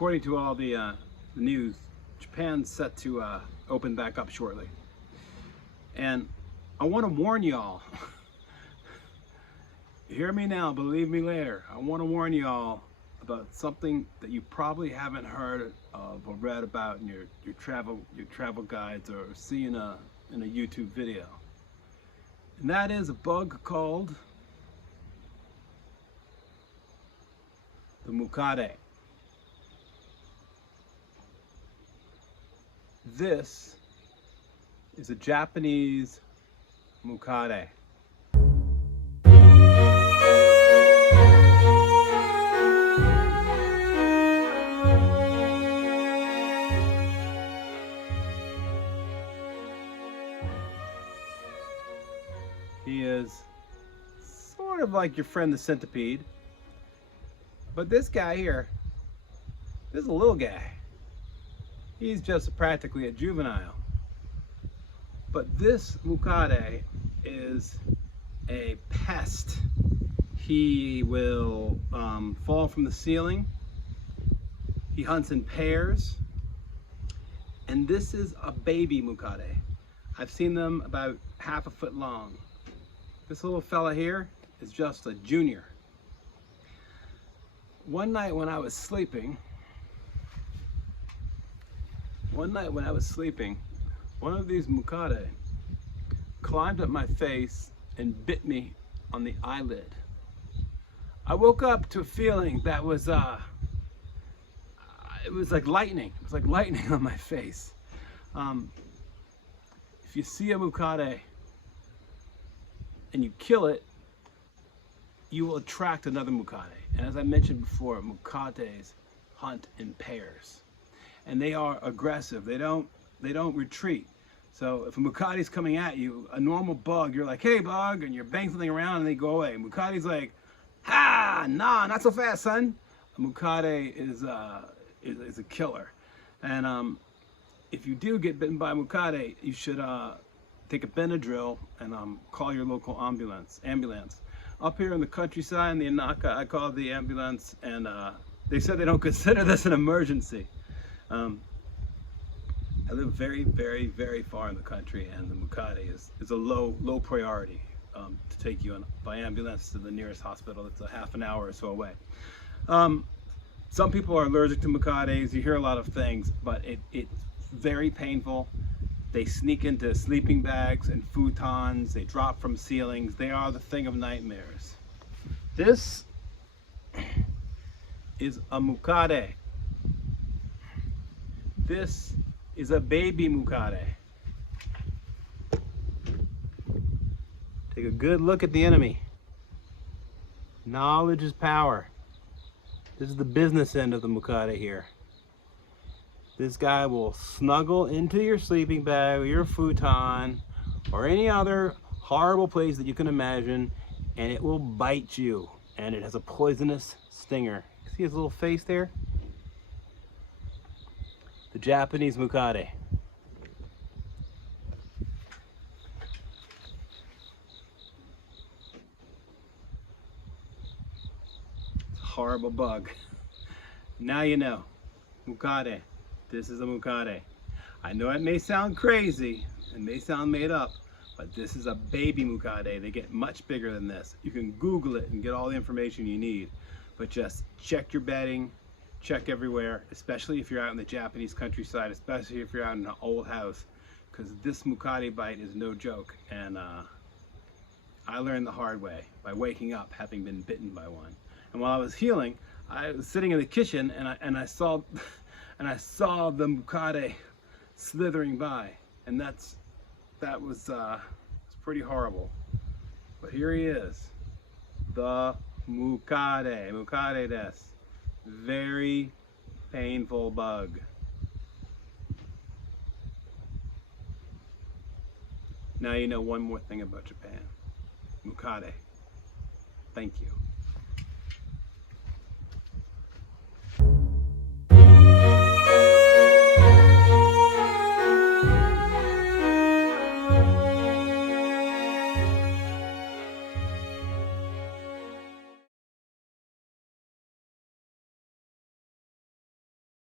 according to all the news, Japan's set to open back up shortly. And I want to warn y'all, hear me now, believe me later, I want to warn y'all about something that you probably haven't heard of or read about in your travel guides or see in a YouTube video. And that is a bug called the Mukade. This is a Japanese Mukade. He is sort of like your friend the centipede, but this guy here, this is a little guy. He's just practically a juvenile. But this Mukade is a pest. He will fall from the ceiling. He hunts in pairs. And this is a baby Mukade. I've seen them about half a foot long. This little fella here is just a junior. One night when I was sleeping, one of these Mukade climbed up my face and bit me on the eyelid. I woke up to a feeling that was, it was like lightning. It was like lightning on my face. If you see a Mukade and you kill it, you will attract another Mukade. And as I mentioned before, Mukades hunt in pairs. And they are aggressive. They don't retreat. So if a Mukade is coming at you, a normal bug, you're like, hey bug, and you're banging something around and they go away. Mukade's like, ha, nah, not so fast, son. A Mukade is a killer. And if you do get bitten by a Mukade, you should take a Benadryl and call your local ambulance. Up here in the countryside in the Inaka, I called the ambulance and they said they don't consider this an emergency. I live very, very, very far in the country, and the Mukade is a low priority to take you by ambulance to the nearest hospital. It's a half an hour or so away. Some people are allergic to Mukades. You hear a lot of things, but it's very painful. They sneak into sleeping bags and futons. They drop from ceilings. They are the thing of nightmares. This is a Mukade. This is a baby Mukade. Take a good look at the enemy. Knowledge is power. This is the business end of the Mukade here. This guy will snuggle into your sleeping bag or your futon or any other horrible place that you can imagine, and it will bite you. And it has a poisonous stinger. See his little face there? The Japanese Mukade. It's a horrible bug. Now you know. Mukade. This is a Mukade. I know it may sound crazy, it may sound made up, but this is a baby Mukade. They get much bigger than this. You can Google it and get all the information you need, but just check your bedding, check everywhere, especially if you're out in the Japanese countryside, especially if you're out in an old house, because this Mukade bite is no joke. And I learned the hard way by waking up having been bitten by one. And while I was healing, I was sitting in the kitchen and I saw the Mukade slithering by, and that was it's pretty horrible. But here he is, the Mukade. Mukade des. Very painful bug. Now you know one more thing about Japan. Mukade. Thank you.